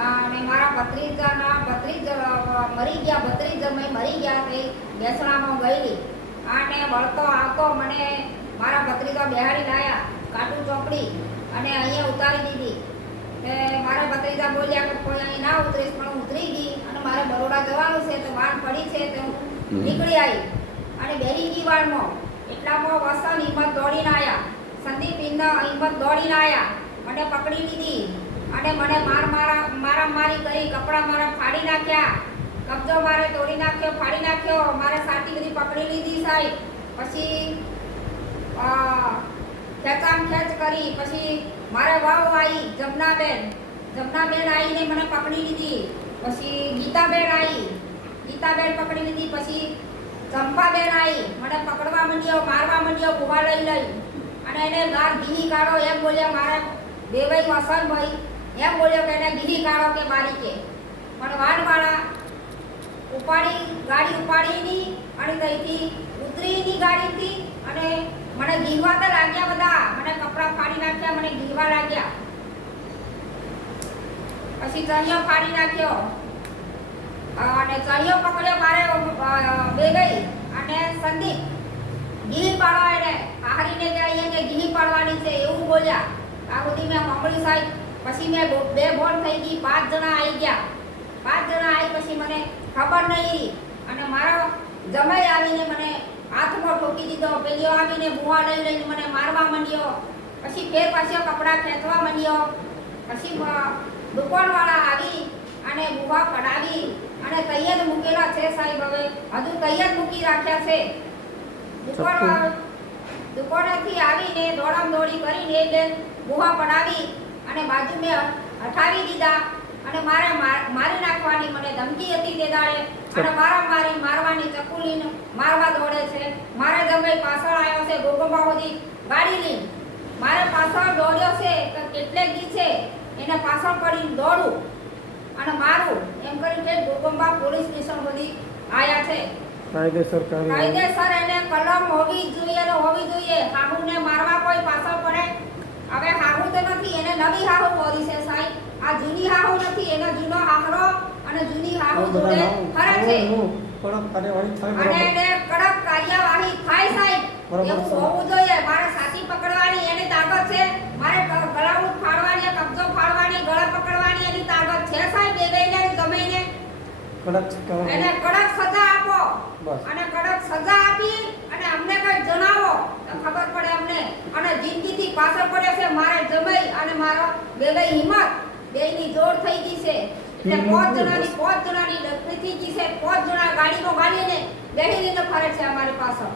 અને મારા ભત્રીજાના ભત્રીજ મરી ગયા, ભત્રીજ મરી ગયા તે બેસણામાં ગયેલી અને વળતો આવતો મને મારા ભત્રીજા બેહાડી લાયા કાટુ ચોકડી અને અહીંયા ઉતારી દીધી. મારા ભત્રીજા બોલ્યા કે કોઈ અહીં ના ઉતરીશ, પણ ઉતરી ગઈ અને મારે બરોડા જવાનું છે તો વાન પડી છે તો હું નીકળી આવી અને બેહી ગઈ વાનમાં. એટલામાં વસન હિંમત દોડીને આવ્યા, સંદીપ હિંમત દોડીને આવ્યા, મને પકડી લીધી અને મને મારી કરી, કપડાં મારા ફાડી નાખ્યા, કબજો મારે તોડી નાખ્યો, ફાડી નાખ્યો, મારે સાથી બધી પકડી લીધી સાહેબ. પછી ખેંચામ ખેંચ કરી. પછી મારે વાવ આવી જમનાબેન આવીને મને પકડી લીધી. પછી ગીતાબેન પકડી લીધી. પછી ચંપાબેન આવી મને પકડવા માંડ્યો, મારવા માંડ્યો, ગુવા લઈ અને એને ગાર ગીહી કાઢો એમ બોલ્યા. મારા દેવાઈ વસનભાઈ એમ બોલ્યો કે એને ગીહી કાઢો કે મારી કે. પણ વાનવાળા ગાડી ઉપાડીની અને ત્યાંથી ઉતરીની ગાડીથી અને મને ગીહવા તો લાગ્યા બધા. મને કપડાં ફાડી નાખ્યા, મને ગીહવા લાગ્યા. પછી ચણિયો ફાડી નાખ્યો અને ચણિયો પકડ્યો મારે બે ગઈ અને સંદીપ ગીહી પાડવા એને આહરીને કે અહીંયા કે ગીહી પાડવાની છે એવું બોલ્યા. આ બધી મેં સાંભળી સાહેબ. પછી મેં બે બોલ થઈ ગઈ, 5 જણા આવી ગયા. 5 જણા આવી પછી મને ખબર નહીં અને મારો જમાઈ આવીને મને હાથમાં ઠોકી દીધો. પેલીઓ આવીને બુવા લઈને મને મારવા માંડ્યો. પછી ફેર પાછો કપડાં ખેંચવા માંડ્યો. પછી દુકાનવાળા આવી અને બુવા પડાવી અને તૈયાર મૂકેલા છે સાહેબ. હવે હજુ તૈયાર મૂકી રાખ્યા છે. દુકાનેથી આવીને દોડી કરીને એટલે બુવા પડાવી અને બાજુ મેં હટાવી દીધા અને મારી નાખવાની મને ધમકી હતી તે દાડે. અને મારવાની ચકુલીને મારવા દોડે છે. મારે જમાઈ પાછળ આવ્યો છે ગોગંબા સુધી ગાડી લઈને મારે પાછળ દોડ્યો છે કે કેટલે ગઈ છે એને પાછળ પડીને દોડું અને મારું એમ કરીને ગોગંબા પોલીસ સ્ટેશન સુધી આવ્યા છે. કાયદેસર એને કલમ હોવી જોઈએ. હાહુને મારવા કોઈ પાછળ પડે. હવે હાહુ તો નથી, એને નવી હાહુ બોલી છે સાહેબ. આ જૂની હાહુ નથી, એનો જૂનો હાહરો અને જૂની હાહુ જોડે ફરે છે અને એને કડક કાર્યવાહી થાય સાહેબ. એવું હોવું જોઈએ. મારે સાથી પકડવાની એની તાકાત છે, મારે ગળાઉટ ફાડવાની, કબજો ફાડવાની, ગળા પકડવાની એની તાકાત છે સાહેબ. બેને ગમેને એને કડક સજા આપો અને કડક સજા આપી અને અમને કઈ જણાવો તો ખબર પડે અમને. અને જિંદગીથી પાછળ પડે છે મારે જમાઈ અને મારો બેની હિંમત બેની જોડ થઈ ગઈ છે. એટલે 5 જણાની ડકરી થઈ ગઈ છે. 5 જણા ગાડીમાં ગાડીને બેહીને ફરે છે અમારી પાછળ.